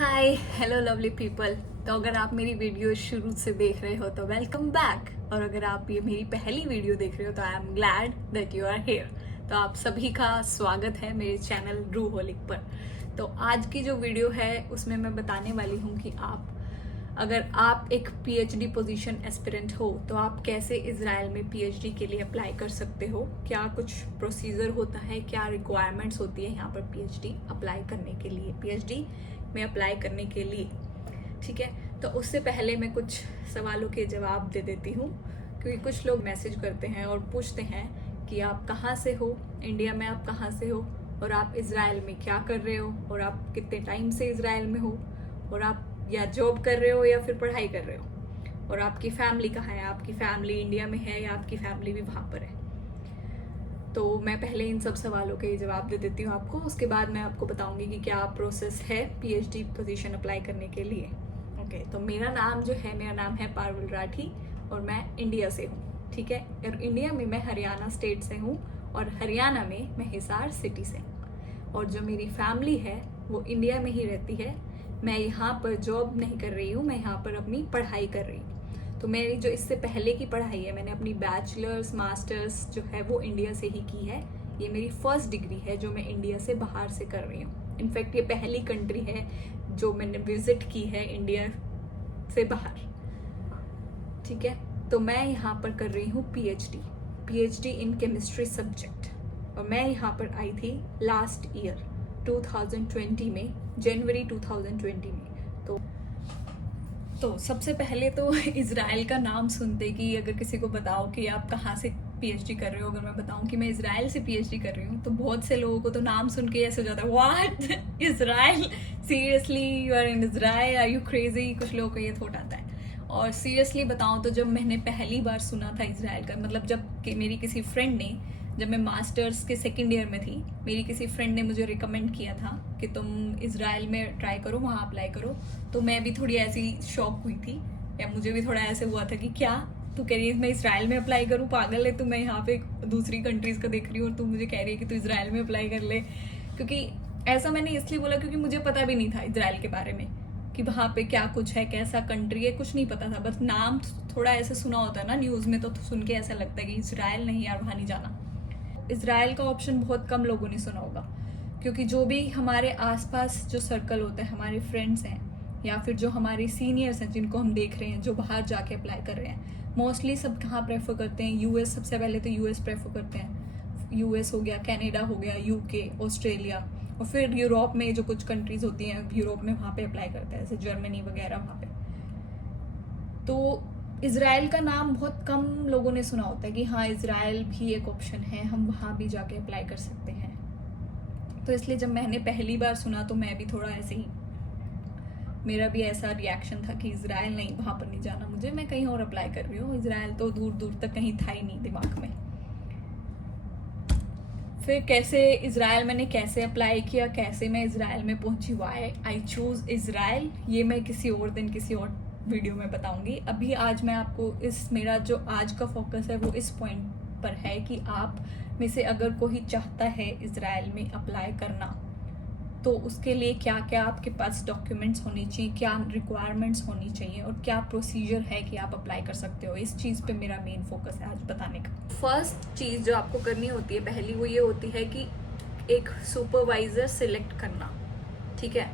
Hi hello lovely people. तो अगर आप मेरी वीडियो शुरू से देख रहे हो तो वेलकम बैक, और अगर आप ये मेरी पहली वीडियो देख रहे हो तो I am glad that you are here. तो आप सभी का स्वागत है मेरे चैनल रू होलिक पर। तो आज की जो वीडियो है उसमें मैं बताने वाली हूँ कि अगर आप एक पीएचडी पोजीशन एस्पिरेंट हो तो आप कैसे इजराइल में पीएचडी के लिए अप्लाई कर सकते हो, क्या कुछ प्रोसीजर होता है, क्या रिक्वायरमेंट्स होती है यहाँ पर पीएचडी अप्लाई करने के लिए, पीएचडी में अप्लाई करने के लिए। ठीक है, तो उससे पहले मैं कुछ सवालों के जवाब दे देती हूँ, क्योंकि कुछ लोग मैसेज करते हैं और पूछते हैं कि आप कहाँ से हो, इंडिया में आप कहाँ से हो, और आप इजराइल में क्या कर रहे हो, और आप कितने टाइम से इजराइल में हो, और आप या जॉब कर रहे हो या फिर पढ़ाई कर रहे हो, और आपकी फैमिली कहाँ है, आपकी फैमिली इंडिया में है या आपकी फैमिली भी वहाँ पर है। तो मैं पहले इन सब सवालों के जवाब दे देती हूँ आपको, उसके बाद मैं आपको बताऊंगी कि क्या प्रोसेस है पीएचडी पोजीशन अप्लाई करने के लिए। ओके, तो मेरा नाम है पारुल राठी और मैं इंडिया से हूँ। ठीक है, और इंडिया में मैं हरियाणा स्टेट से हूँ और हरियाणा में मैं हिसार सिटी से हूँ, और जो मेरी फैमिली है वो इंडिया में ही रहती है। मैं यहाँ पर जॉब नहीं कर रही हूँ, मैं यहाँ पर अपनी पढ़ाई कर रही हूँ। तो मेरी जो इससे पहले की पढ़ाई है, मैंने अपनी बैचलर्स मास्टर्स जो है वो इंडिया से ही की है। ये मेरी फर्स्ट डिग्री है जो मैं इंडिया से बाहर से कर रही हूँ। इनफैक्ट ये पहली कंट्री है जो मैंने विजिट की है इंडिया से बाहर। ठीक है, तो मैं यहाँ पर कर रही हूँ पीएचडी इन केमिस्ट्री सब्जेक्ट, और मैं यहाँ पर आई थी लास्ट ईयर 2020 में, जनवरी 2020 में। तो सबसे पहले तो इजराइल का नाम सुनते कि अगर किसी को बताओ कि आप कहाँ से पीएचडी कर रहे हो, अगर मैं बताऊं कि मैं इजराइल से पीएचडी कर रही हूँ, तो बहुत से लोगों को तो नाम सुन के ऐसे हो जाता है, what, Israel, seriously you are in Israel, are you crazy, कुछ लोगों को ये थॉट आता है। और सीरियसली बताऊं तो जब मैंने पहली बार सुना था इजराइल का, मतलब जब मेरी किसी फ्रेंड ने, जब मैं मास्टर्स के सेकेंड ईयर में थी, मेरी किसी फ्रेंड ने मुझे रिकमेंड किया था कि तुम इजराइल में ट्राई करो, वहाँ अप्लाई करो, तो मैं भी थोड़ी ऐसी शॉक हुई थी, या मुझे भी थोड़ा ऐसे हुआ था कि क्या तू कह रही है मैं इसराइल में अप्लाई करूँ, पागल है तू, मैं यहाँ पे दूसरी कंट्रीज का देख रही हूँ और तू मुझे कह रही है कि तू इसराइल में अप्लाई कर ले। क्योंकि ऐसा मैंने इसलिए बोला क्योंकि मुझे पता भी नहीं था इसराइल के बारे में कि वहाँ पे क्या कुछ है, कैसा कंट्री है, कुछ नहीं पता था। बस नाम थोड़ा ऐसे सुना होता है ना न्यूज़ में, तो सुन के ऐसा लगता है कि इसराइल नहीं यार, वहाँ नहीं जाना। इसराइल का ऑप्शन बहुत कम लोगों ने सुना होगा, क्योंकि जो भी हमारे आसपास जो सर्कल होता है, हमारे फ्रेंड्स हैं या फिर जो हमारे सीनियर्स हैं जिनको हम देख रहे हैं जो बाहर जाके अप्लाई कर रहे हैं, मोस्टली सब कहाँ प्रेफर करते हैं, यूएस। सबसे पहले तो यूएस प्रेफर करते हैं, यूएस हो गया, कनाडा हो गया, यूके, ऑस्ट्रेलिया, और फिर यूरोप में जो कुछ कंट्रीज होती हैं यूरोप में, वहाँ पे अप्लाई करते हैं, जैसे जर्मनी वगैरह वहाँ पे। तो इजराइल का नाम बहुत कम लोगों ने सुना होता है कि हाँ इजराइल भी एक ऑप्शन है, हम वहाँ भी जाके अप्लाई कर सकते हैं। तो इसलिए जब मैंने पहली बार सुना तो मैं भी थोड़ा ऐसे ही, मेरा भी ऐसा रिएक्शन था कि इजराइल नहीं, वहाँ पर नहीं जाना मुझे, मैं कहीं और अप्लाई कर रही हूँ, इजराइल तो दूर दूर तक कहीं था ही नहीं दिमाग में। फिर कैसे इजराइल मैंने कैसे अप्लाई किया, कैसे मैं इजराइल में पहुंची, वाई आई चूज इजराइल, ये मैं किसी और दिन किसी और वीडियो में बताऊंगी। अभी आज मैं आपको मेरा जो आज का फोकस है वो इस पॉइंट पर है कि आप में से अगर कोई चाहता है इजराइल में अप्लाई करना, तो उसके लिए क्या क्या आपके पास डॉक्यूमेंट्स होने चाहिए, क्या रिक्वायरमेंट्स होनी चाहिए, और क्या प्रोसीजर है कि आप अप्लाई कर सकते हो। इस चीज़ पे मेरा मेन फोकस है आज बताने का। फर्स्ट चीज़ जो आपको करनी होती है पहली, वो ये होती है कि एक सुपरवाइज़र सिलेक्ट करना। ठीक है,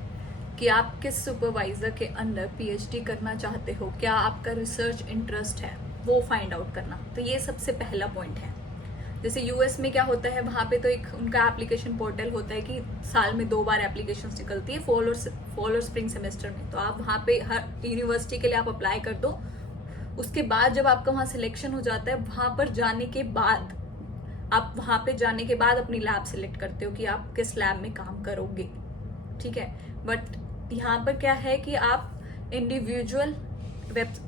कि आप किस सुपरवाइज़र के अंडर पीएचडी करना चाहते हो, क्या आपका रिसर्च इंटरेस्ट है, वो फाइंड आउट करना। तो ये सबसे पहला पॉइंट है। जैसे यूएस में क्या होता है, वहाँ पे तो एक उनका एप्लीकेशन पोर्टल होता है कि साल में 2 बार एप्लीकेशन निकलती है, फॉल और स्प्रिंग सेमेस्टर में। तो आप वहाँ पे हर यूनिवर्सिटी के लिए आप अप्लाई कर दो। उसके बाद जब आपका वहाँ सिलेक्शन हो जाता है, वहाँ पर जाने के बाद आप वहाँ पे जाने के बाद अपनी लैब सिलेक्ट करते हो कि आप किस लैब में काम करोगे। ठीक है, बट यहाँ पर क्या है कि आप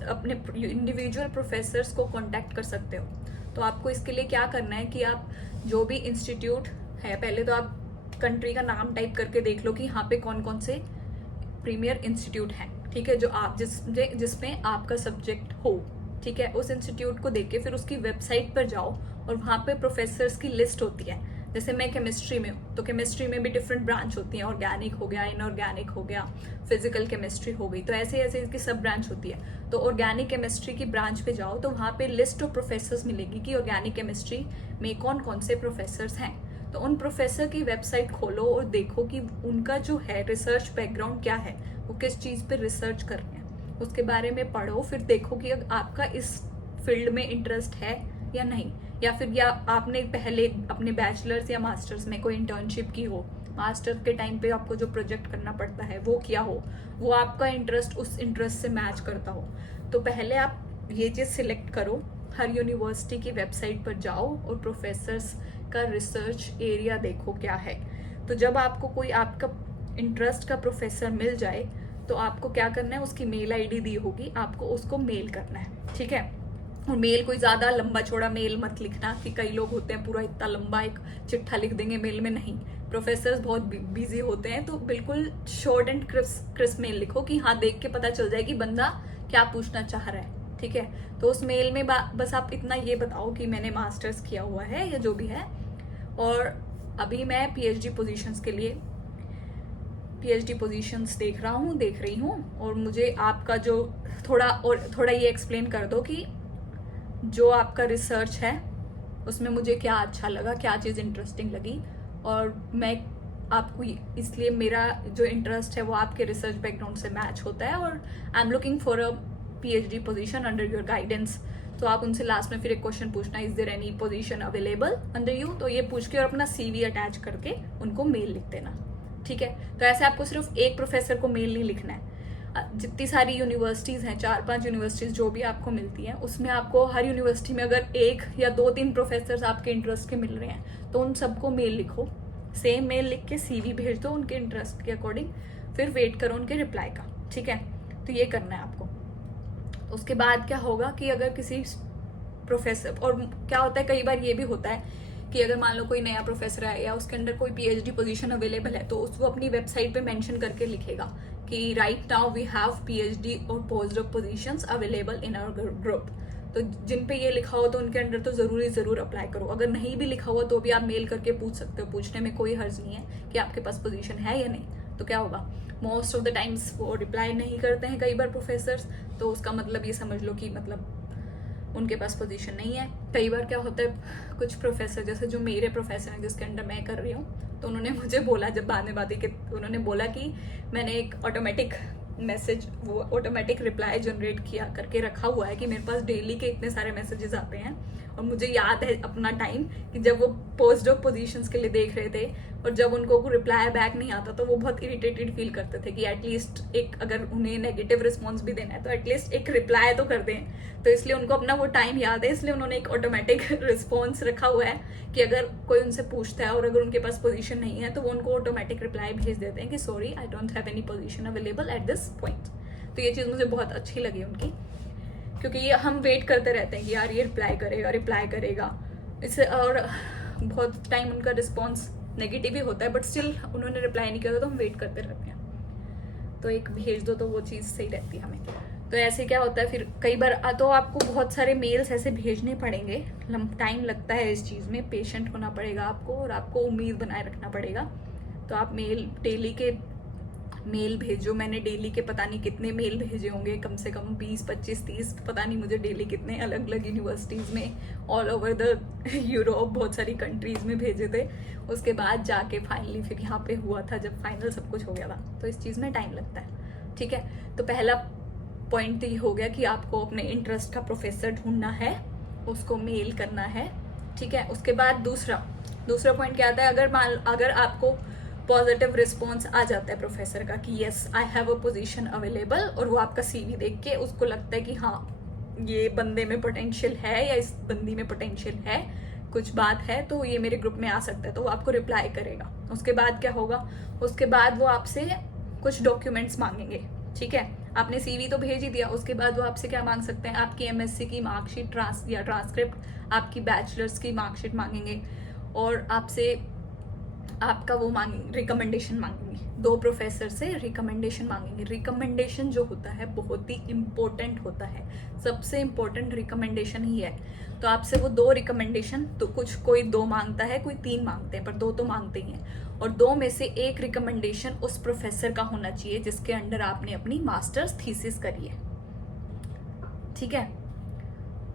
अपने इंडिविजुअल प्रोफेसर्स को कांटेक्ट कर सकते हो। तो आपको इसके लिए क्या करना है कि आप जो भी इंस्टीट्यूट है, पहले तो आप कंट्री का नाम टाइप करके देख लो कि यहाँ पे कौन कौन से प्रीमियर इंस्टीट्यूट हैं। ठीक है, जो आप जिसमें आपका सब्जेक्ट हो। ठीक है, उस इंस्टीट्यूट को देख के फिर उसकी वेबसाइट पर जाओ, और वहाँ पे प्रोफेसर्स की लिस्ट होती है। जैसे मैं केमिस्ट्री में हूँ, तो केमिस्ट्री में भी डिफरेंट ब्रांच होती हैं, ऑर्गेनिक हो गया, इनऑर्गेनिक हो गया, फिजिकल केमिस्ट्री हो गई, तो ऐसे ऐसे इसकी सब ब्रांच होती है। तो ऑर्गेनिक केमिस्ट्री की ब्रांच पे जाओ तो वहाँ पे लिस्ट ऑफ प्रोफेसर्स मिलेगी कि ऑर्गेनिक केमिस्ट्री में कौन कौन से प्रोफेसर्स हैं। तो उन प्रोफेसर की वेबसाइट खोलो और देखो कि उनका जो है रिसर्च बैकग्राउंड क्या है, वो किस चीज़ पे रिसर्च कर रहे हैं, उसके बारे में पढ़ो। फिर देखो कि आपका इस फील्ड में इंटरेस्ट है या नहीं, या फिर या आपने पहले अपने बैचलर्स या मास्टर्स में कोई इंटर्नशिप की हो, मास्टर्स के टाइम पे आपको जो प्रोजेक्ट करना पड़ता है वो किया हो, वो आपका इंटरेस्ट उस इंटरेस्ट से मैच करता हो। तो पहले आप ये चीज़ सिलेक्ट करो, हर यूनिवर्सिटी की वेबसाइट पर जाओ और प्रोफेसर्स का रिसर्च एरिया देखो क्या है। तो जब आपको कोई आपका इंटरेस्ट का प्रोफेसर मिल जाए तो आपको क्या करना है, उसकी मेल आईडी दी होगी, आपको उसको मेल करना है, ठीक है। और मेल कोई ज़्यादा लंबा चौड़ा मेल मत लिखना कि कई लोग होते हैं पूरा इतना लंबा एक चिट्ठा लिख देंगे मेल में, नहीं। प्रोफेसर्स बहुत बिजी होते हैं, तो बिल्कुल शॉर्ट एंड क्रिस्प मेल लिखो कि हाँ देख के पता चल जाए कि बंदा क्या पूछना चाह रहा है, ठीक है। तो उस मेल में बस आप इतना ये बताओ कि मैंने मास्टर्स किया हुआ है या जो भी है, और अभी मैं पीएचडी पोजीशंस के लिए पीएचडी पोजीशंस देख रही हूँ, और मुझे आपका जो थोड़ा ये एक्सप्लेन कर दो कि जो आपका रिसर्च है उसमें मुझे क्या अच्छा लगा, क्या चीज़ इंटरेस्टिंग लगी, और मैं आपको इसलिए मेरा जो इंटरेस्ट है वो आपके रिसर्च बैकग्राउंड से मैच होता है, और I am looking for a PhD position under your guidance. तो आप उनसे लास्ट में फिर एक क्वेश्चन पूछना, is there any position available under you, तो ये पूछ के और अपना सीवी अटैच करके उनको मेल लिख देना, ठीक है। तो ऐसे आपको सिर्फ एक प्रोफेसर को मेल नहीं लिखना है, जितनी सारी यूनिवर्सिटीज़ हैं, 4-5 यूनिवर्सिटीज़ जो भी आपको मिलती हैं, उसमें आपको हर यूनिवर्सिटी में अगर 1 या 2-3 प्रोफेसर्स आपके इंटरेस्ट के मिल रहे हैं तो उन सबको मेल लिखो, सेम मेल लिख के सीवी भेज दो उनके इंटरेस्ट के अकॉर्डिंग, फिर वेट करो उनके रिप्लाई का, ठीक है। तो ये करना है आपको। उसके बाद क्या होगा कि अगर किसी प्रोफेसर, और क्या होता है कई बार ये भी होता है कि अगर मान लो कोई नया प्रोफेसर है या उसके अंडर कोई पीएचडी पोजीशन अवेलेबल है, तो उसको अपनी वेबसाइट पे मेंशन करके लिखेगा कि right now we have PhD और post doc positions available in our group. तो जिन पे ये लिखा हो तो उनके अंडर तो ज़रूर अप्लाई करो। अगर नहीं भी लिखा हुआ तो भी आप मेल करके पूछ सकते हो, पूछने में कोई हर्ज नहीं है कि आपके पास पोजीशन है या नहीं। तो क्या होगा, मोस्ट ऑफ द टाइम्स वो रिप्लाई नहीं करते हैं कई बार प्रोफेसर्स, तो उसका मतलब ये समझ लो कि मतलब उनके पास पोजीशन नहीं है। कई बार क्या होता है, कुछ प्रोफेसर, जैसे जो मेरे प्रोफेसर हैं जिसके अंडर मैं कर रही हूँ, तो उन्होंने मुझे बोला जब बाद में बात हुई कि उन्होंने बोला कि मैंने एक ऑटोमेटिक मैसेज, वो ऑटोमेटिक रिप्लाई जनरेट किया करके रखा हुआ है कि मेरे पास डेली के इतने सारे मैसेजेस आते हैं। और मुझे याद है अपना टाइम कि जब वो पोस्ट डॉक पोजीशंस के लिए देख रहे थे और जब उनको रिप्लाई बैक नहीं आता तो वो बहुत इरिटेटेड फील करते थे कि एटलीस्ट एक, अगर उन्हें नेगेटिव रिस्पॉन्स भी देना है तो एटलीस्ट एक रिप्लाई तो कर दें। तो इसलिए उनको अपना वो टाइम याद है, इसलिए उन्होंने एक ऑटोमेटिक रिस्पॉन्स रखा हुआ है कि अगर कोई उनसे पूछता है और अगर उनके पास पोजीशन नहीं है तो वो उनको ऑटोमेटिक रिप्लाई भेज देते हैं कि sorry I don't have any position available at this point. तो ये चीज़ मुझे बहुत अच्छी लगी उनकी, क्योंकि ये हम वेट करते रहते हैं कि यार ये रिप्लाई करेगा इससे, और बहुत टाइम उनका रिस्पॉन्स नेगेटिव ही होता है, बट स्टिल उन्होंने रिप्लाई नहीं किया तो हम वेट करते रहते हैं। तो एक भेज दो तो वो चीज़ सही रहती है हमें। तो ऐसे क्या होता है, फिर कई बार तो आपको बहुत सारे मेल्स ऐसे भेजने पड़ेंगे, टाइम लगता है इस चीज़ में, पेशेंट होना पड़ेगा आपको और आपको उम्मीद बनाए रखना पड़ेगा। तो आप डेली के मेल भेजो। मैंने डेली के पता नहीं कितने मेल भेजे होंगे, कम से कम 20, 25, 30, पता नहीं मुझे डेली कितने अलग अलग यूनिवर्सिटीज़ में ऑल ओवर द यूरोप बहुत सारी कंट्रीज़ में भेजे थे। उसके बाद जाके फाइनली फिर यहाँ पे हुआ था जब फाइनल सब कुछ हो गया था। तो इस चीज़ में टाइम लगता है, ठीक है। तो पहला पॉइंट तो ये हो गया कि आपको अपने इंटरेस्ट का प्रोफेसर ढूंढना है, उसको मेल करना है, ठीक है। उसके बाद दूसरा पॉइंट क्या आता है, अगर आपको पॉजिटिव रिस्पॉन्स आ जाता है प्रोफेसर का कि yes I have a position available, और वो आपका सीवी देख के उसको लगता है कि हाँ ये बंदे में पोटेंशियल है या इस बंदी में पोटेंशियल है, कुछ बात है, तो ये मेरे ग्रुप में आ सकता है, तो वो आपको रिप्लाई करेगा। उसके बाद क्या होगा, उसके बाद वो आपसे कुछ डॉक्यूमेंट्स मांगेंगे, ठीक है। आपने सीवी तो भेज ही दिया, उसके बाद वो आपसे क्या मांग सकते हैं, आपकी एमएससी की मार्कशीट या ट्रांसक्रिप्ट, आपकी बैचलर्स की मार्कशीट मांगेंगे, और आपसे आपका वो रिकमेंडेशन मांगेंगे, 2 प्रोफेसर से रिकमेंडेशन मांगेंगे। रिकमेंडेशन जो होता है बहुत ही इम्पोर्टेंट होता है, सबसे इम्पोर्टेंट रिकमेंडेशन ही है। तो आपसे वो 2 रिकमेंडेशन, तो कुछ कोई 2 मांगता है, कोई 3 मांगते हैं, पर 2 तो मांगते ही हैं। और 2 में से एक रिकमेंडेशन उस प्रोफेसर का होना चाहिए जिसके अंडर आपने अपनी मास्टर्स थीसिस करी है, ठीक है।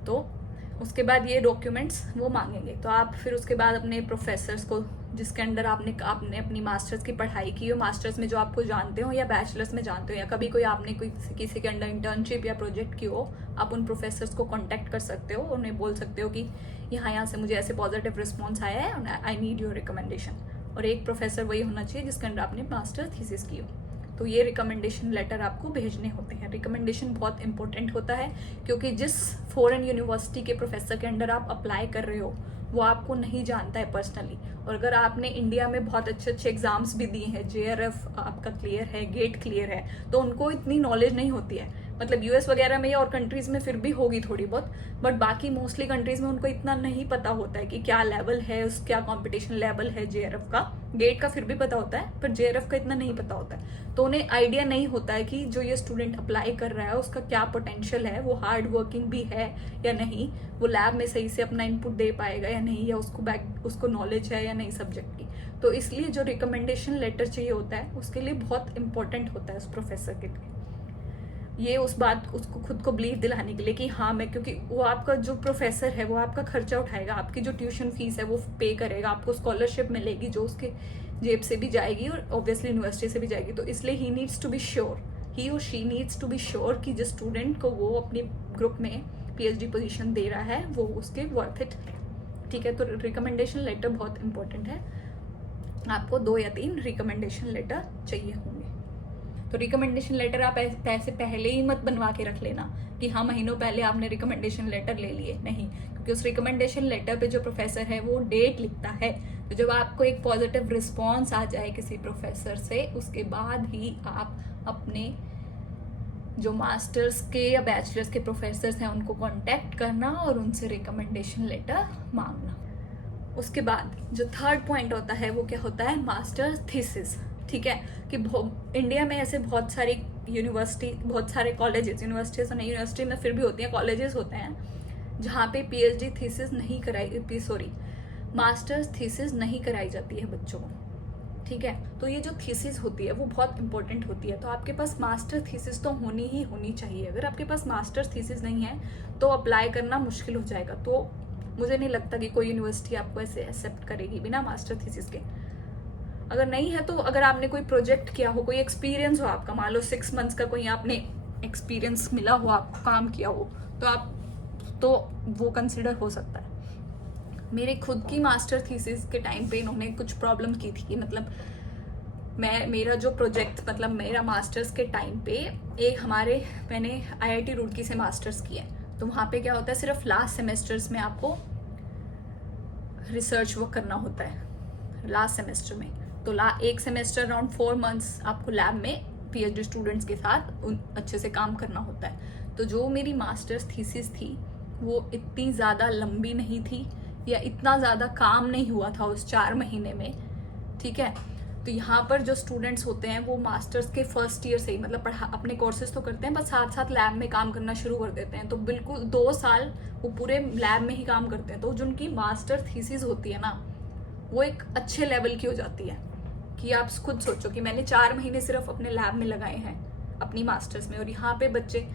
तो उसके बाद ये डॉक्यूमेंट्स वो मांगेंगे। तो आप फिर उसके बाद अपने प्रोफेसर्स को जिसके अंडर आपने अपनी मास्टर्स की पढ़ाई की हो, मास्टर्स में जो आपको जानते हो या बैचलर्स में जानते हो, या कभी कोई आपने कोई किसी के अंडर इंटर्नशिप या प्रोजेक्ट की हो, आप उन प्रोफेसर्स को कांटेक्ट कर सकते हो, उन्हें बोल सकते हो कि यहाँ से मुझे ऐसे पॉजिटिव रिस्पॉन्स आया है, आई नीड योर रिकमेंडेशन। और एक प्रोफेसर वही होना चाहिए जिसके अंडर आपने मास्टर थीसिस की हो। तो ये रिकमेंडेशन लेटर आपको भेजने होते हैं। रिकमेंडेशन बहुत इंपॉर्टेंट होता है क्योंकि जिस फॉरेन यूनिवर्सिटी के प्रोफेसर के अंडर आप अप्लाई कर रहे हो वो आपको नहीं जानता है पर्सनली। और अगर आपने इंडिया में बहुत अच्छे अच्छे एग्जाम्स भी दिए हैं, JRF आपका क्लियर है, गेट क्लियर है, तो उनको इतनी नॉलेज नहीं होती है। मतलब US वगैरह में या और कंट्रीज में फिर भी होगी थोड़ी बहुत, बट बाकी मोस्टली कंट्रीज में उनको इतना नहीं पता होता है कि क्या लेवल है, उस क्या कंपटीशन लेवल है JRF का। गेट का फिर भी पता होता है, पर JRF का इतना नहीं पता होता है। तो उन्हें आइडिया नहीं होता है कि जो ये स्टूडेंट अप्लाई कर रहा है उसका क्या पोटेंशियल है, वो हार्ड वर्किंग भी है या नहीं, वो लैब में सही से अपना इनपुट दे पाएगा या नहीं, या उसको नॉलेज है या नहीं सब्जेक्ट की। तो इसलिए जो रिकमेंडेशन लेटर चाहिए होता है उसके लिए बहुत इंपॉर्टेंट होता है उस प्रोफेसर के लिए। ये उस बात उसको खुद को बिलीव दिलाने के लिए कि हाँ मैं, क्योंकि वो आपका जो प्रोफेसर है वो आपका खर्चा उठाएगा, आपकी जो ट्यूशन फीस है वो पे करेगा, आपको स्कॉलरशिप मिलेगी जो उसके जेब से भी जाएगी और ऑब्वियसली यूनिवर्सिटी से भी जाएगी। तो इसलिए he needs to be sure, he और she needs to be sure कि जिस स्टूडेंट को वो अपने ग्रुप में PhD पोजीशन दे रहा है वो उसके वर्थ इट, ठीक है। तो रिकमेंडेशन लेटर बहुत इंपॉर्टेंट है, आपको 2 या 3 रिकमेंडेशन लेटर चाहिए होंगे। तो रिकमेंडेशन लेटर आप पैसे पहले ही मत बनवा के रख लेना कि हाँ महीनों पहले आपने रिकमेंडेशन लेटर ले लिए, नहीं, क्योंकि उस रिकमेंडेशन लेटर पे जो प्रोफेसर है वो डेट लिखता है। तो जब आपको एक पॉजिटिव रिस्पॉन्स आ जाए किसी प्रोफेसर से, उसके बाद ही आप अपने जो मास्टर्स के या बैचलर्स के प्रोफेसर्स हैं उनको कांटेक्ट करना और उनसे रिकमेंडेशन लेटर मांगना। उसके बाद जो 3rd पॉइंट होता है वो क्या होता है, मास्टर थीसिस, ठीक है। कि इंडिया में ऐसे बहुत सारी यूनिवर्सिटी, बहुत सारे कॉलेजेस, यूनिवर्सिटीज तो नहीं, यूनिवर्सिटी में फिर भी होती हैं, कॉलेजेस होते हैं जहाँ पे PhD थीसिस नहीं कराई, सॉरी मास्टर्स थीसिस नहीं कराई जाती है बच्चों को, ठीक है। तो ये जो थीसिस होती है वो बहुत इंपॉर्टेंट होती है। तो आपके पास मास्टर थीसिस तो होनी चाहिए। अगर आपके पास मास्टर थीसिस नहीं है तो अप्लाई करना मुश्किल हो जाएगा। तो मुझे नहीं लगता कि कोई यूनिवर्सिटी आपको ऐसे एक्सेप्ट करेगी बिना मास्टर थीसिस के। अगर नहीं है तो अगर आपने कोई प्रोजेक्ट किया हो, कोई एक्सपीरियंस हो आपका, मान लो 6 मंथ्स का कोई आपने एक्सपीरियंस मिला हो, आपको काम किया हो, तो वो कंसिडर हो सकता है। मेरे खुद की मास्टर थीसिस के टाइम पे इन्होंने कुछ प्रॉब्लम की थी कि मतलब मेरा जो प्रोजेक्ट, मतलब मेरा मास्टर्स के टाइम पे मैंने IIT रुड़की से मास्टर्स किया है। तो वहाँ पे क्या होता है, सिर्फ लास्ट सेमेस्टर्स में आपको रिसर्च वर्क करना होता है लास्ट सेमेस्टर में। तो एक सेमेस्टर अराउंड 4 मंथ्स आपको लैब में PhD स्टूडेंट्स के साथ अच्छे से काम करना होता है। तो जो मेरी मास्टर्स थीसिस थी वो इतनी ज़्यादा लंबी नहीं थी या इतना ज़्यादा काम नहीं हुआ था उस 4 महीने में, ठीक है। तो यहाँ पर जो स्टूडेंट्स होते हैं वो मास्टर्स के फर्स्ट ईयर से ही मतलब अपने कोर्सेज तो करते हैं, बस साथ साथ लैब में काम करना शुरू कर देते हैं। तो बिल्कुल 2 साल वो पूरे लैब में ही काम करते हैं। तो जो उनकी मास्टर थीसिस होती है ना, वो एक अच्छे लेवल की हो जाती है कि आप खुद सोचो कि मैंने 4 महीने सिर्फ अपने लैब में लगाए हैं अपनी मास्टर्स में, और यहाँ पे बच्चे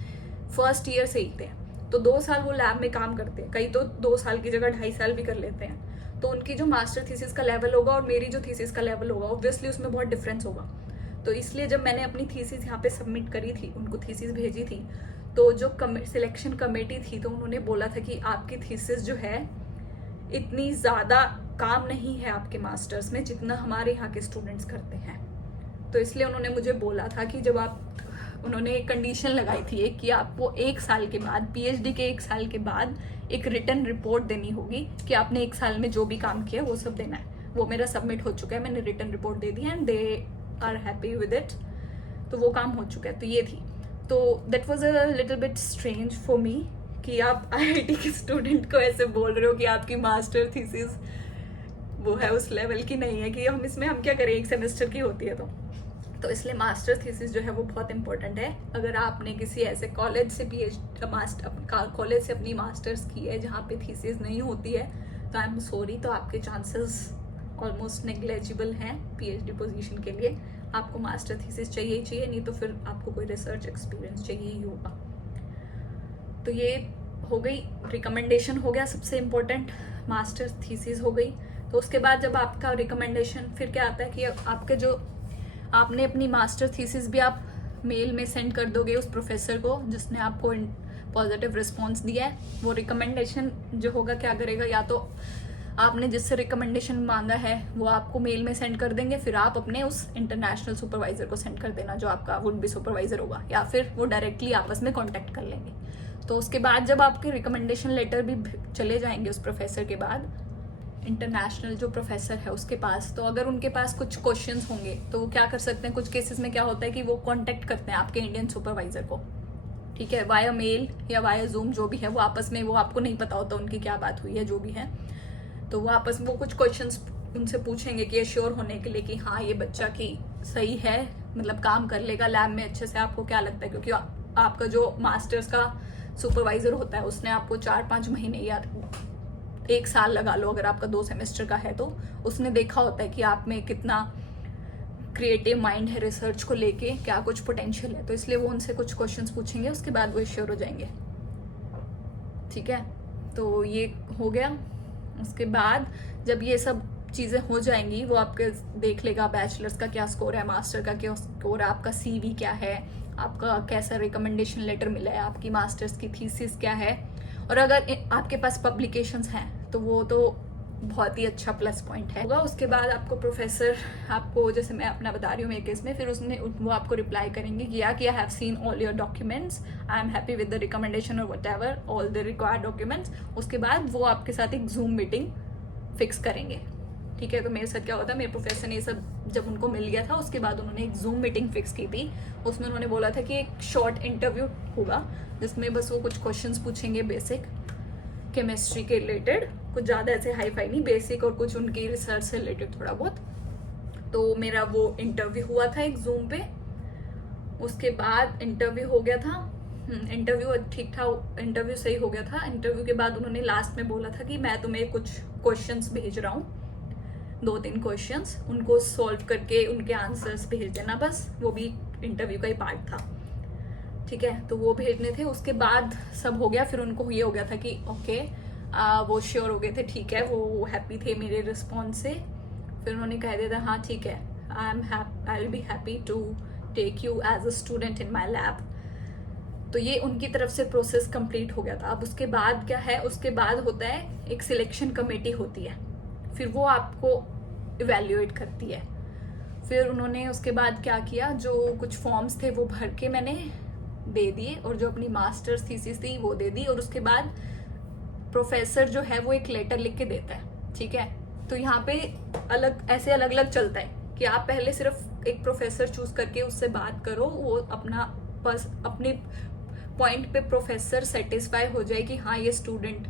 फर्स्ट ईयर से ही थे। तो 2 साल वो लैब में काम करते हैं, कई तो 2 साल की जगह 2.5 साल भी कर लेते हैं। तो उनकी जो मास्टर थीसिस का लेवल होगा और मेरी जो थीसिस का लेवल होगा, ऑब्वियसली उसमें बहुत डिफरेंस होगा। तो इसलिए जब मैंने अपनी थीसिस यहाँ पे सबमिट करी थी, उनको थीसिस भेजी थी, तो जो सिलेक्शन कमेटी थी तो उन्होंने बोला था कि आपकी थीसिस जो है इतनी ज़्यादा काम नहीं है आपके मास्टर्स में जितना हमारे यहाँ के स्टूडेंट्स करते हैं। तो इसलिए उन्होंने मुझे बोला था कि जब उन्होंने एक कंडीशन लगाई थी कि आपको 1 साल के बाद, PhD के 1 साल के बाद एक रिटन रिपोर्ट देनी होगी कि आपने 1 साल में जो भी काम किया वो सब देना है। वो मेरा सबमिट हो चुका है, मैंने रिटन रिपोर्ट दे दी है and they are happy with it. तो वो काम हो चुका है। तो ये थी, तो that was a little bit strange for me कि आप IIT के स्टूडेंट को ऐसे बोल रहे हो कि आपकी मास्टर थीसिस वो है उस लेवल की नहीं है कि हम क्या करें, 1 सेमेस्टर की होती है। तो इसलिए मास्टर थीसिस जो है वो बहुत इंपॉर्टेंट है। अगर आपने किसी ऐसे कॉलेज से कॉलेज से अपनी मास्टर्स की है जहाँ पे थीसिस नहीं होती है, तो आई एम सॉरी, तो आपके चांसेस ऑलमोस्ट नेग्लेजिबल हैं पीएचडी पोजीशन के लिए। आपको मास्टर थीसिस चाहिए ही चाहिए, नहीं तो फिर आपको कोई रिसर्च एक्सपीरियंस चाहिए ही होगा। तो ये हो गई, रिकमेंडेशन हो गया सबसे इम्पोर्टेंट, मास्टर थीसिस हो गई। तो उसके बाद जब आपका रिकमेंडेशन, फिर क्या आता है कि आपके जो आपने अपनी मास्टर थीसिस भी आप मेल में सेंड कर दोगे उस प्रोफेसर को जिसने आपको पॉजिटिव रिस्पॉन्स दिया है। वो रिकमेंडेशन जो होगा क्या करेगा, या तो आपने जिससे रिकमेंडेशन मांगा है वो आपको मेल में सेंड कर देंगे, फिर आप अपने उस इंटरनेशनल सुपरवाइजर को सेंड कर देना जो आपका वुड बी सुपरवाइजर होगा, या फिर वो डायरेक्टली आपस में कॉन्टेक्ट कर लेंगे। तो उसके बाद जब आपके रिकमेंडेशन लेटर भी चले जाएंगे उस प्रोफेसर के बाद इंटरनेशनल जो प्रोफेसर है उसके पास, तो अगर उनके पास कुछ क्वेश्चंस होंगे तो वो क्या कर सकते हैं, कुछ केसेस में क्या होता है कि वो कांटेक्ट करते हैं आपके इंडियन सुपरवाइजर को, ठीक है, वाया मेल या वाया जूम, जो भी है वो आपस में, वो आपको नहीं पता होता उनकी क्या बात हुई है, जो भी है, तो वो आपस में वो कुछ क्वेश्चंस उनसे पूछेंगे कि श्योर होने के लिए कि हाँ ये बच्चा की सही है, मतलब काम कर लेगा लैब में अच्छे से। आपको क्या लगता है, क्योंकि आपका जो मास्टर्स का सुपरवाइजर होता है उसने आपको 4-5 महीने या 1 साल लगा लो, अगर आपका 2 सेमेस्टर का है, तो उसने देखा होता है कि आप में कितना क्रिएटिव माइंड है, रिसर्च को लेके क्या कुछ पोटेंशियल है, तो इसलिए वो उनसे कुछ क्वेश्चंस पूछेंगे, उसके बाद वो श्योर हो जाएंगे, ठीक है। तो ये हो गया। उसके बाद जब ये सब चीज़ें हो जाएंगी, वो आपके देख लेगा बैचलर्स का क्या स्कोर है, मास्टर का क्या स्कोर है, आपका सीवी क्या है, आपका कैसा रिकमेंडेशन लेटर मिला है, आपकी मास्टर्स की थीसिस क्या है, और अगर आपके पास पब्लिकेशंस हैं तो वो तो बहुत ही अच्छा प्लस पॉइंट है होगा। उसके बाद आपको प्रोफेसर, आपको जैसे मैं अपना बता रही हूँ एक केस में, फिर उसमें वो आपको रिप्लाई करेंगे कि I have seen all your documents, I am happy with the recommendation और whatever all the required documents. उसके बाद वो आपके साथ एक जूम मीटिंग फिक्स करेंगे, ठीक है। तो मेरे साथ क्या होता है, मेरे प्रोफेसर ने ये सब जब उनको मिल गया था उसके बाद उन्होंने एक जूम मीटिंग फिक्स की थी। उसमें उन्होंने बोला था कि एक शॉर्ट इंटरव्यू होगा जिसमें बस वो कुछ क्वेश्चंस पूछेंगे बेसिक केमिस्ट्री के रिलेटेड, कुछ ज़्यादा ऐसे हाई फाई नहीं, बेसिक, और कुछ उनकी रिसर्च से रिलेटेड थोड़ा बहुत। तो मेरा वो इंटरव्यू हुआ था एक जूम पे। उसके बाद इंटरव्यू हो गया था, इंटरव्यू ठीक था, इंटरव्यू सही हो गया था। इंटरव्यू के बाद उन्होंने लास्ट में बोला था कि मैं तुम्हें कुछ क्वेश्चंस भेज रहा हूँ, 2-3 क्वेश्चंस, उनको सॉल्व करके उनके आंसर्स भेज देना, बस वो भी इंटरव्यू का ही पार्ट था, ठीक है। तो वो भेजने थे। उसके बाद सब हो गया, फिर उनको ये हो गया था कि ओके, वो श्योर हो गए थे, ठीक है, वो हैप्पी थे मेरे रिस्पॉन्स से। फिर उन्होंने कह दिया था हाँ ठीक है, I will be happy to take you as a student in my lab. तो ये उनकी तरफ से प्रोसेस कंप्लीट हो गया था। अब उसके बाद क्या है, उसके बाद होता है एक सिलेक्शन कमेटी होती है, फिर वो आपको इवेल्युएट करती है। फिर उन्होंने उसके बाद क्या किया, जो कुछ फॉर्म्स थे वो भर के मैंने दे दिए, और जो अपनी मास्टर्स थीसिस थी वो दे दी। और उसके बाद प्रोफेसर जो है वो एक लेटर लिख के देता है, ठीक है। तो यहाँ पे ऐसे अलग अलग चलता है कि आप पहले सिर्फ एक प्रोफेसर चूज करके उससे बात करो, वो अपने पॉइंट पे प्रोफेसर सेटिस्फाई हो जाए कि हाँ ये स्टूडेंट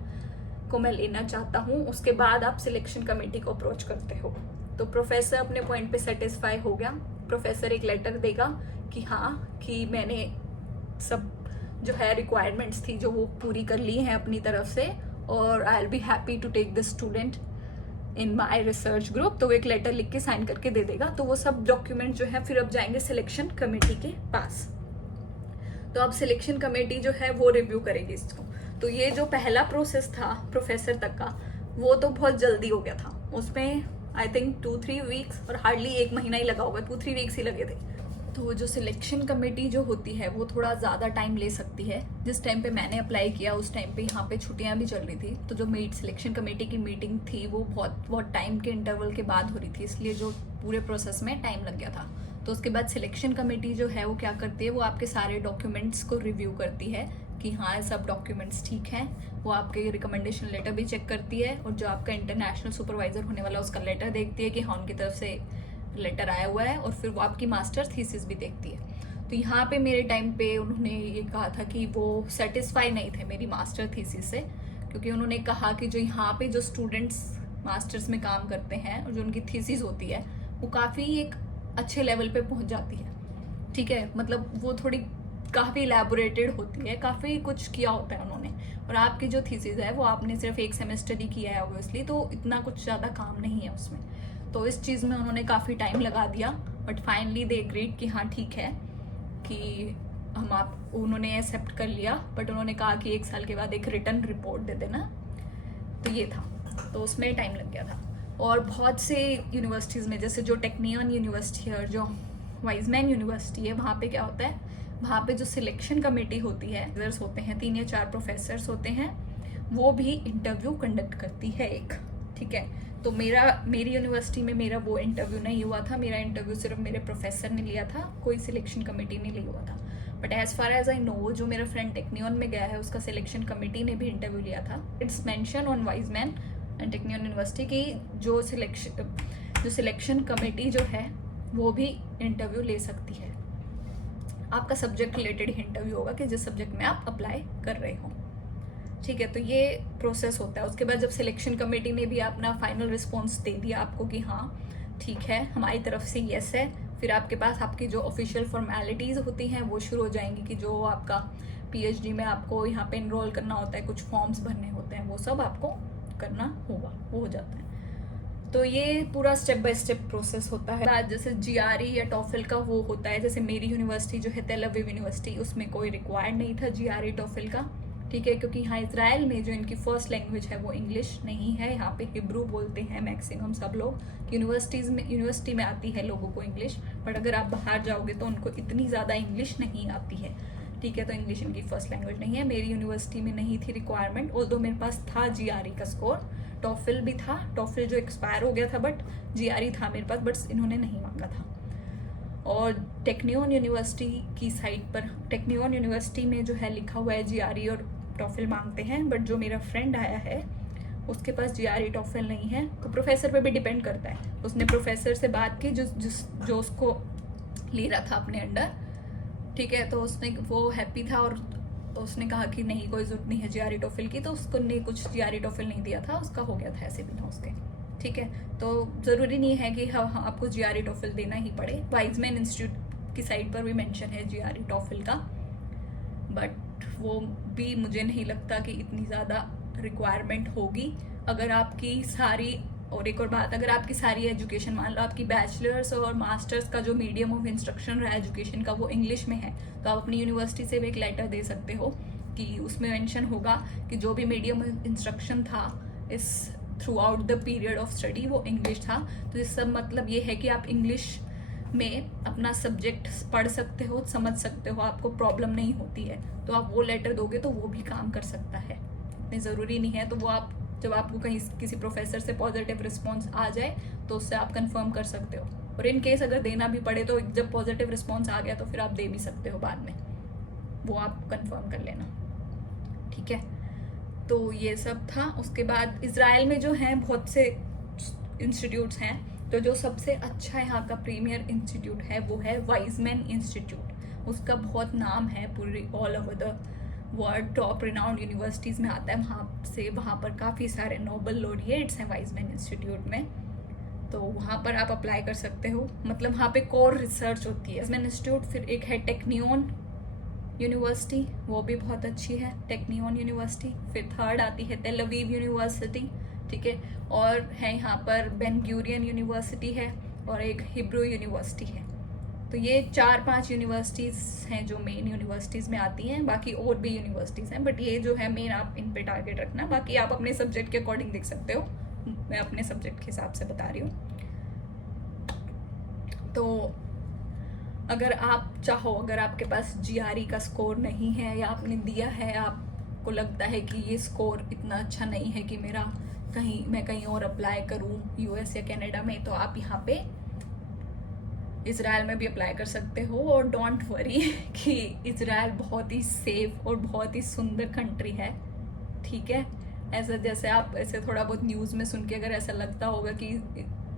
को मैं लेना चाहता हूँ, उसके बाद आप सिलेक्शन कमेटी को अप्रोच करते हो। तो प्रोफेसर अपने पॉइंट पे सेटिस्फाई हो गया, प्रोफेसर एक लेटर देगा कि हाँ कि मैंने सब जो है रिक्वायरमेंट्स थी जो वो पूरी कर ली हैं अपनी तरफ से, और I will be happy to take this student in my research group. तो वो एक लेटर लिख के साइन करके दे देगा। तो वो सब डॉक्यूमेंट जो है फिर अब जाएंगे सिलेक्शन कमेटी के पास। तो अब सिलेक्शन कमेटी जो है वो रिव्यू करेगी इसको। तो ये जो पहला प्रोसेस था प्रोफेसर तक का, वो तो बहुत जल्दी हो गया था। उसमें आई थिंक 2-3 वीक्स, और हार्डली 1 महीना ही लगा होगा, 2-3 वीक्स ही लगे थे। तो जो सिलेक्शन कमेटी जो होती है वो थोड़ा ज़्यादा टाइम ले सकती है। जिस टाइम पे मैंने अप्लाई किया उस टाइम पे यहाँ पे छुट्टियाँ भी चल रही थी, तो जो सिलेक्शन कमेटी की मीटिंग थी वो बहुत टाइम के इंटरवल के बाद हो रही थी, इसलिए जो पूरे प्रोसेस में टाइम लग गया था। तो उसके बाद सिलेक्शन कमेटी जो है वो क्या करती है, वो आपके सारे डॉक्यूमेंट्स को रिव्यू करती है कि हाँ सब डॉक्यूमेंट्स ठीक हैं। वो आपके रिकमेंडेशन लेटर भी चेक करती है, और जो आपका इंटरनेशनल सुपरवाइजर होने वाला उसका लेटर देखती है कि हाँ उनकी तरफ से लेटर आया हुआ है, और फिर वो आपकी मास्टर थीसिस भी देखती है। तो यहाँ पे मेरे टाइम पे उन्होंने ये कहा था कि वो सेटिस्फाई नहीं थे मेरी मास्टर थीसिस से, क्योंकि उन्होंने कहा कि जो यहाँ पे जो स्टूडेंट्स मास्टर्स में काम करते हैं और जो उनकी थीसिस होती है वो काफ़ी एक अच्छे लेवल पे पहुंच जाती है, ठीक है। मतलब वो थोड़ी काफ़ी इलेबोरेटेड होती है, काफ़ी कुछ किया होता है उन्होंने। और आपकी जो थीसिस है वो आपने सिर्फ एक सेमेस्टर ही किया है ऑब्वियसली, तो इतना कुछ ज़्यादा काम नहीं है उसमें। तो इस चीज़ में उन्होंने काफ़ी टाइम लगा दिया, बट फाइनली दे एग्रीड कि हाँ ठीक है कि हम आप उन्होंने एक्सेप्ट कर लिया। बट उन्होंने कहा कि 1 साल के बाद एक रिटर्न रिपोर्ट दे देना। तो ये था, तो उसमें टाइम लग गया था। और बहुत से यूनिवर्सिटीज़ में, जैसे जो टेक्नियन यूनिवर्सिटी है और जो वाइजमैन यूनिवर्सिटी है, वहाँ पे क्या होता है, वहाँ पे जो सिलेक्शन कमेटी होती है, होते हैं 3 या 4 प्रोफेसर्स होते हैं, वो भी इंटरव्यू कंडक्ट करती है एक, ठीक है। तो मेरी यूनिवर्सिटी में मेरा वो इंटरव्यू नहीं हुआ था, मेरा इंटरव्यू सिर्फ मेरे प्रोफेसर ने लिया था, कोई सिलेक्शन कमेटी ने लिया हुआ था। But as far as I know, जो मेरा फ्रेंड टेक्नियन में गया है उसका सिलेक्शन कमेटी ने भी इंटरव्यू लिया था। It's mention on Weizmann and Technion university की जो सिलेक्शन कमेटी जो है वो भी इंटरव्यू ले सकती है। आपका सब्जेक्ट रिलेटेड ही इंटरव्यू होगा कि जिस सब्जेक्ट में आप अप्लाई कर रहे हो, ठीक है। तो ये प्रोसेस होता है। उसके बाद जब सिलेक्शन कमेटी ने भी अपना फाइनल रिस्पॉन्स दे दिया आपको कि हाँ ठीक है हमारी तरफ से येस है, फिर आपके पास आपकी जो ऑफिशियल फॉर्मेलिटीज़ होती हैं वो शुरू हो जाएंगी कि जो आपका पीएचडी में आपको यहाँ पे इनरोल करना होता है, कुछ फॉर्म्स भरने होते हैं, वो सब आपको करना होगा, वो हो जाता है। तो ये पूरा स्टेप बाय स्टेप प्रोसेस होता है। बाद जैसे जीआरई या टॉफिल का वो होता है, जैसे मेरी यूनिवर्सिटी जो है तेल अवीव यूनिवर्सिटी, उसमें कोई रिक्वायर्ड नहीं था जीआरई टॉफिल का, ठीक है, क्योंकि यहाँ इजराइल में जो इनकी फर्स्ट लैंग्वेज है वो इंग्लिश नहीं है। यहाँ पे हिब्रू बोलते हैं मैक्सिमम सब लोग। यूनिवर्सिटी में आती है लोगों को इंग्लिश, बट अगर आप बाहर जाओगे तो उनको इतनी ज़्यादा इंग्लिश नहीं आती है, ठीक है। तो इंग्लिश इनकी फर्स्ट लैंग्वेज नहीं है। मेरी यूनिवर्सिटी में नहीं थी रिक्वायरमेंट, ऑल्दो मेरे पास था जीआरई का स्कोर, टॉफिल भी था, टॉफिल जो एक्सपायर हो गया था, बट जीआरई था मेरे पास, बट इन्होंने नहीं मांगा था। और टेक्नियन यूनिवर्सिटी की साइट पर, टेक्नियन यूनिवर्सिटी में जो है लिखा हुआ है जीआरई और टॉफिल मांगते हैं, बट जो मेरा फ्रेंड आया है उसके पास जीआरई टॉफिल नहीं है। तो प्रोफेसर पे भी डिपेंड करता है। उसने प्रोफेसर से बात की जो उसको ले रहा था अपने अंडर, ठीक है। तो उसने वो हैप्पी था और उसने कहा कि नहीं कोई ज़रूरत नहीं है जीआरई टॉफिल की, तो उसको ने कुछ जीआरई टॉफिल नहीं दिया था, उसका हो गया था ऐसे बिना उसके, ठीक है। तो ज़रूरी नहीं है कि हाँ आपको जीआरई टॉफिल देना ही पड़े। वाइजमैन इंस्टीट्यूट की साइट पर भी मेंशन है जीआरई टॉफिल का, बट वो भी मुझे नहीं लगता कि इतनी ज़्यादा रिक्वायरमेंट होगी। अगर आपकी सारी, और एक और बात, अगर आपकी सारी एजुकेशन, मान लो आपकी बैचलर्स और मास्टर्स का जो मीडियम ऑफ इंस्ट्रक्शन रहा एजुकेशन का वो इंग्लिश में है, तो आप अपनी यूनिवर्सिटी से भी एक लेटर दे सकते हो कि उसमें मेंशन होगा कि जो भी मीडियम इंस्ट्रक्शन था इस through out the period of study वो इंग्लिश था। तो इस सब मतलब ये है कि आप इंग्लिश में अपना सब्जेक्ट पढ़ सकते हो, समझ सकते हो, आपको प्रॉब्लम नहीं होती है। तो आप वो लेटर दोगे तो वो भी काम कर सकता है, इतनी ज़रूरी नहीं है। तो वो आप जब आपको कहीं किसी प्रोफेसर से पॉजिटिव रिस्पॉन्स आ जाए तो उससे आप कंफर्म कर सकते हो। और इन केस अगर देना भी पड़े तो जब पॉजिटिव रिस्पॉन्स आ गया तो फिर आप दे भी सकते हो बाद में, वो आप कंफर्म कर लेना, ठीक है। तो ये सब था। उसके बाद इजराइल में जो हैं बहुत से इंस्टीट्यूट्स हैं, तो जो सबसे अच्छा यहाँ का प्रीमियर इंस्टीट्यूट है वो है वाइजमैन इंस्टीट्यूट। उसका बहुत नाम है पूरी all over the world, top renowned universities में आता है। वहाँ पर काफ़ी सारे नोबल लॉरिएट्स हैं वाइजमैन इंस्टीट्यूट में, तो वहाँ पर आप अप्लाई कर सकते हो। मतलब वहाँ पे कोर रिसर्च होती है वाइजमैन इंस्टीट्यूट। फिर एक है टेक्नियन यूनिवर्सिटी, वो भी बहुत अच्छी है, टेक्नियन यूनिवर्सिटी। फिर थर्ड आती है तेल अवीव यूनिवर्सिटी, ठीक है। और है यहाँ पर बेन गुरियन यूनिवर्सिटी है और एक हिब्रू यूनिवर्सिटी है। तो ये 4-5 यूनिवर्सिटीज़ हैं जो मेन यूनिवर्सिटीज़ में आती हैं, बाकी और भी यूनिवर्सिटीज़ हैं, बट ये जो है मेन आप इन पे टारगेट रखना। बाकी आप अपने सब्जेक्ट के अकॉर्डिंग देख सकते हो, मैं अपने सब्जेक्ट के हिसाब से बता रही हूँ। तो अगर आप चाहो, अगर आपके पास जीआरई का स्कोर नहीं है या आपने दिया है, आपको लगता है कि ये स्कोर इतना अच्छा नहीं है कि मैं कहीं और अप्लाई करूँ यूएस या कनाडा में, तो आप यहाँ पे इजराइल में भी अप्लाई कर सकते हो। और डोंट वरी कि इजराइल बहुत ही सेफ और बहुत ही सुंदर कंट्री है, ठीक है। ऐसा जैसे आप ऐसे थोड़ा बहुत न्यूज़ में सुन के अगर ऐसा लगता होगा कि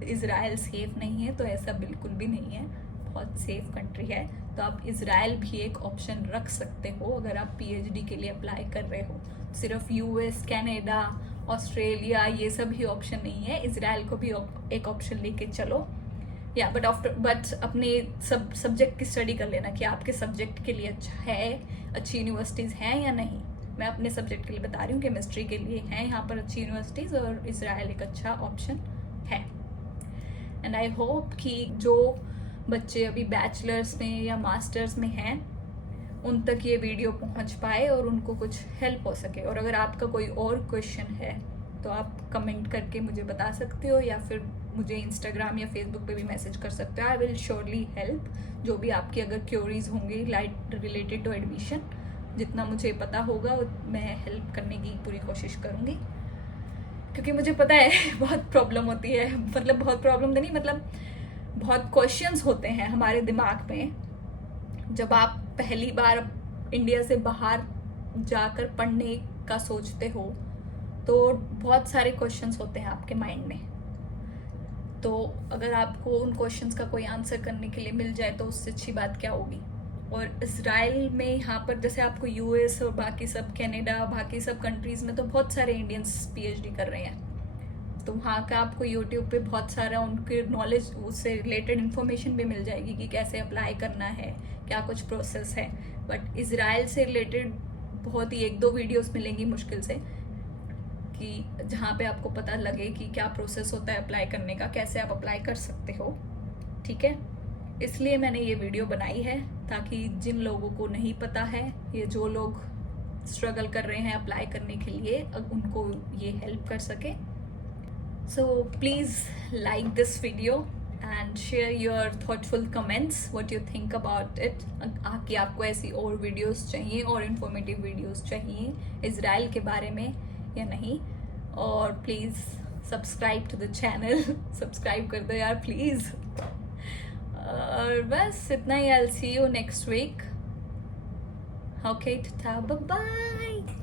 इजराइल सेफ नहीं है, तो ऐसा बिल्कुल भी नहीं है, बहुत सेफ कंट्री है। तो आप इजराइल भी एक ऑप्शन रख सकते हो अगर आप पीएचडी के लिए अप्लाई कर रहे हो। सिर्फ यूएस, कनाडा, ऑस्ट्रेलिया ये सब ही ऑप्शन नहीं है, इजराइल को भी एक ऑप्शन लेके चलो। या बट अपने सब्जेक्ट की स्टडी कर लेना कि आपके सब्जेक्ट के लिए अच्छा है, अच्छी यूनिवर्सिटीज़ हैं या नहीं। मैं अपने सब्जेक्ट के लिए बता रही हूँ, केमिस्ट्री के लिए हैं यहाँ पर अच्छी यूनिवर्सिटीज़ और इजराइल एक अच्छा ऑप्शन है। एंड आई होप कि जो बच्चे अभी बैचलर्स में या मास्टर्स में हैं उन तक ये वीडियो पहुंच पाए और उनको कुछ हेल्प हो सके। और अगर आपका कोई और क्वेश्चन है तो आप कमेंट करके मुझे बता सकते हो या फिर मुझे इंस्टाग्राम या फेसबुक पे भी मैसेज कर सकते हो। I will surely help. जो भी आपकी अगर क्योरीज होंगी रिलेटेड टू एडमिशन, जितना मुझे पता होगा मैं हेल्प करने की पूरी कोशिश करूँगी, क्योंकि मुझे पता है बहुत प्रॉब्लम होती है। मतलब बहुत प्रॉब्लम तो नहीं, मतलब बहुत क्वेश्चंस होते हैं हमारे दिमाग में जब आप पहली बार इंडिया से बाहर जाकर पढ़ने का सोचते हो। तो बहुत सारे क्वेश्चंस होते हैं आपके माइंड में। तो अगर आपको उन क्वेश्चंस का कोई आंसर करने के लिए मिल जाए तो उससे अच्छी बात क्या होगी। और इजराइल में यहाँ पर जैसे आपको यूएस और बाकी सब कनाडा, बाकी सब कंट्रीज़ में तो बहुत सारे इंडियंस पीएचडी कर रहे हैं। तो वहाँ का आपको यूट्यूब पे बहुत सारा उनके नॉलेज, उससे रिलेटेड इन्फॉर्मेशन भी मिल जाएगी कि कैसे अप्लाई करना है, क्या कुछ प्रोसेस है। बट इजराइल से रिलेटेड बहुत ही 1-2 वीडियोस मिलेंगी मुश्किल से, कि जहाँ पे आपको पता लगे कि क्या प्रोसेस होता है अप्लाई करने का, कैसे आप अप्लाई कर सकते हो। ठीक है, इसलिए मैंने ये वीडियो बनाई है ताकि जिन लोगों को नहीं पता है, ये जो लोग स्ट्रगल कर रहे हैं अप्लाई करने के लिए, उनको ये हेल्प कर सके। So please like this video and share your thoughtful comments what you think about it। कि आपको ऐसी और वीडियोस चाहिए और इन्फॉर्मेटिव वीडियोस चाहिए इजराइल के बारे में या नहीं। और please subscribe to the channel subscribe कर दो यार प्लीज़। और बस इतना ही। I'll see you next week। Okay, ta-ta, bye-bye।